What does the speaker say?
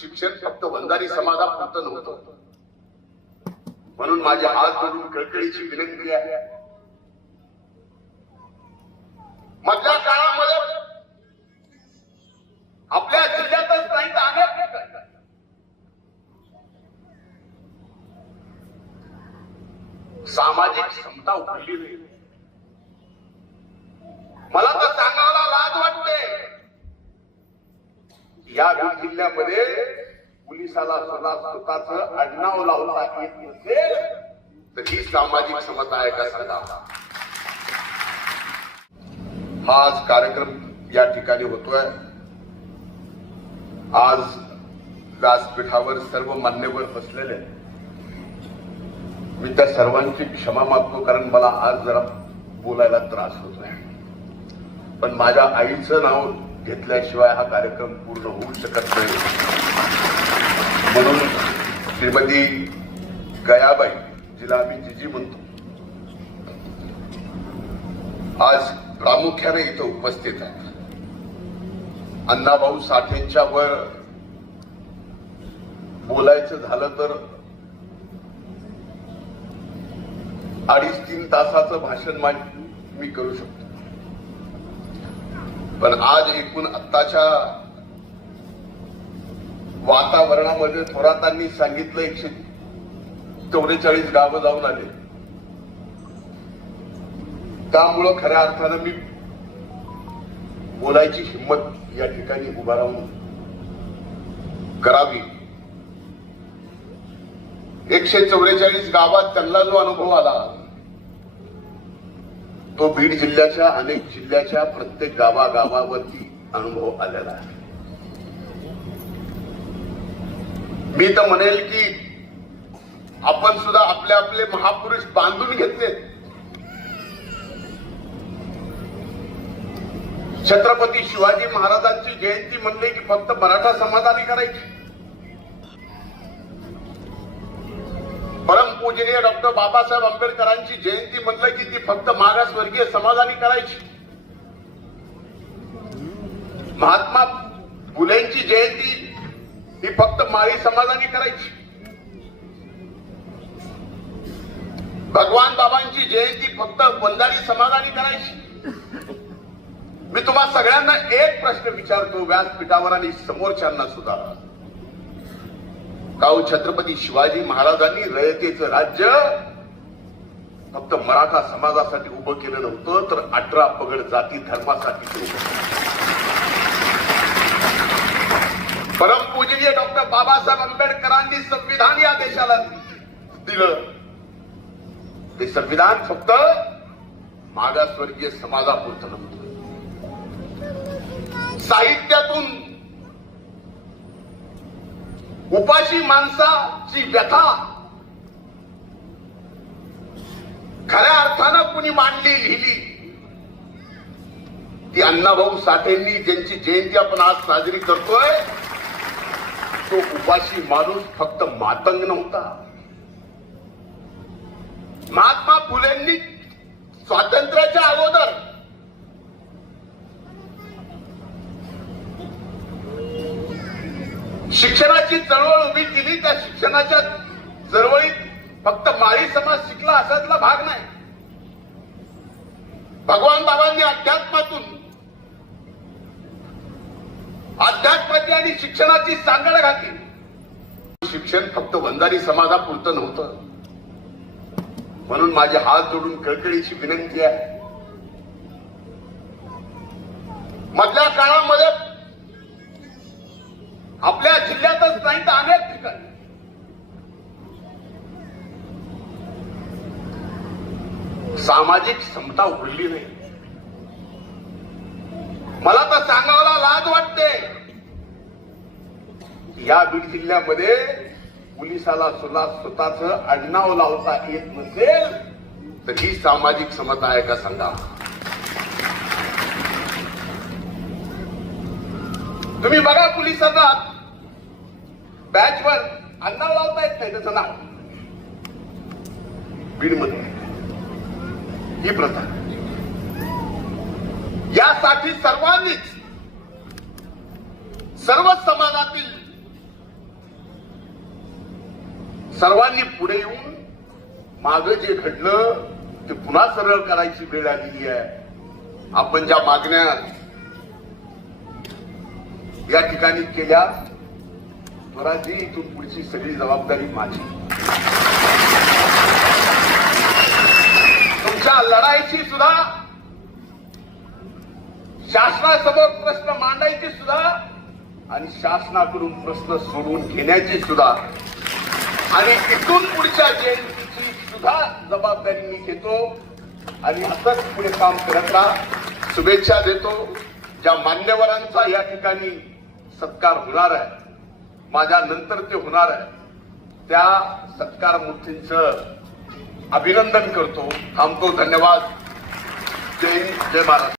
शिक्षण फक्त वंजारी समाजापुरत नव्हतं म्हणून माझ्या हात जोडून कळकळीची विनंती आहे मधल्या काळामध्ये आपल्या जिल्ह्यातच नाही तर सामाजिक क्षमता उभारली मला तर सांगा या बीड जिल्ह्यामध्ये पोलिसाला स्वतःच आडनाव लावता येत नसेल तर ही सामाजिक समता आहे का सदा हा आज कार्यक्रम या ठिकाणी होतोय आज व्यासपीठावर सर्व मान्यवर बसलेले मी त्या सर्वांची क्षमा मागतो कारण मला आज जरा बोलायला त्रास होत आहे पण माझ्या आईचं नाव घेतल्याशिवाय हा कार्यक्रम पूर्ण होऊ शकत नाही म्हणून श्रीमती गयाबाई जिला आम्ही जिजी म्हणतो आज प्रामुख्याने इथं उपस्थित आहेत अण्णाभाऊ साठेंच्या वर बोलायचं झालं तर अडीच तीन तासाचं भाषण मी करू शकतो पण आज एकूण आत्ताच्या वातावरणामध्ये थोरातांनी सांगितलं एकशे चौवेचाळीस गावं जाऊन आले त्यामुळं खऱ्या अर्थानं मी बोलायची हिंमत या ठिकाणी उभा राहून करावी एकशे चौवेचाळीस गावात त्यांना जो अनुभव आला तो बीड जिल्ह्याच्या अनेक जिल्ह्याच्या प्रत्येक गावागावावरती अनुभव आलेला आहे मी तर म्हणेल की आपण सुद्धा आपले आपले महापुरुष बांधून घेतले छत्रपती शिवाजी महाराजांची जयंती म्हणले की फक्त मराठा समाजाने करायची पूजनीय डॉक्टर बाबासाहेब आंबेडकरांची जयंती म्हटलं की ती फक्त मागासवर्गीय समाजाने करायची महात्मा फुलेंची जयंती ही फक्त माळी समाजाने करायची भगवान बाबांची जयंती फक्त बंजारी समाजाने करायची मी तुम्हा सगळ्यांना एक प्रश्न विचारतो व्यासपीठावर आणि समोरच्यांना सुद्धा काऊ छत्रपती शिवाजी महाराजांनी रयतेचं राज्य फक्त मराठा समाजासाठी उभं केलं नव्हतं तर अठरा पगड जाती धर्मासाठी परमपूजनीय डॉक्टर बाबासाहेब आंबेडकरांनी संविधान या देशाला दिलं ते संविधान फक्त मागासवर्गीय समाजापुरतं नव्हतं साहित्यातून उपाशी माणसाची व्यथा खऱ्या अर्थानं कुणी मांडली लिहिली ती अण्णाभाऊ साठेंनी ज्यांची जयंती आपण आज साजरी करतोय तो उपाशी माणूस फक्त मातंग नव्हता महात्मा फुलेंनी स्वातंत्र्याच्या अगोदर शिक्षणाची चळवळ उभी केली त्या शिक्षणाच्या चळवळीत फक्त माळी समाज शिकला असातला भाग नाही भगवान बाबांनी अध्यात्मातून अध्यात्माची आणि शिक्षणाची सांगड घातली शिक्षण फक्त वंजारी समाजापुरतं नव्हतं म्हणून माझे हात जोडून कळकळीची विनंती आहे मधल्या काळामध्ये आपल्या सामाजिक समता उरली नाही मला तर सांगावला लाज वाटते या बीड जिल्ह्यामध्ये पोलिसाला स्वतःच अण्णाव लावता येत नसेल तर ही सामाजिक समता आहे का सांगा तुम्ही बघा पोलिसांना बॅच वर अन्ना लावता येत नाही त्याचं नाव बीडमध्ये ही प्रथा यासाठी सर्वांनीच सर्व समाजातील सर्वांनी पुढे येऊन माग जे घडलं ते पुन्हा सरळ करायची वेळ आलेली आहे आपण ज्या मागण्या या ठिकाणी केल्या मराठी इथून पुढची सगळी जबाबदारी माझी तुमच्या लढाईची सुद्धा शासनासमोर प्रश्न मांडायची सुद्धा आणि शासनाकडून प्रश्न सोडवून घेण्याची सुद्धा आणि इथून पुढच्या जयंतीची सुद्धा जबाबदारी मी घेतो आणि असंच पुढे काम करत शुभेच्छा देतो ज्या मान्यवरांचा या ठिकाणी सत्कार होणार आहे माझ्या नंतर ते होणार आहे त्या सत्कार मूर्तींचं अभिनंदन करतो थांबतो धन्यवाद जय जय महाराष्ट्र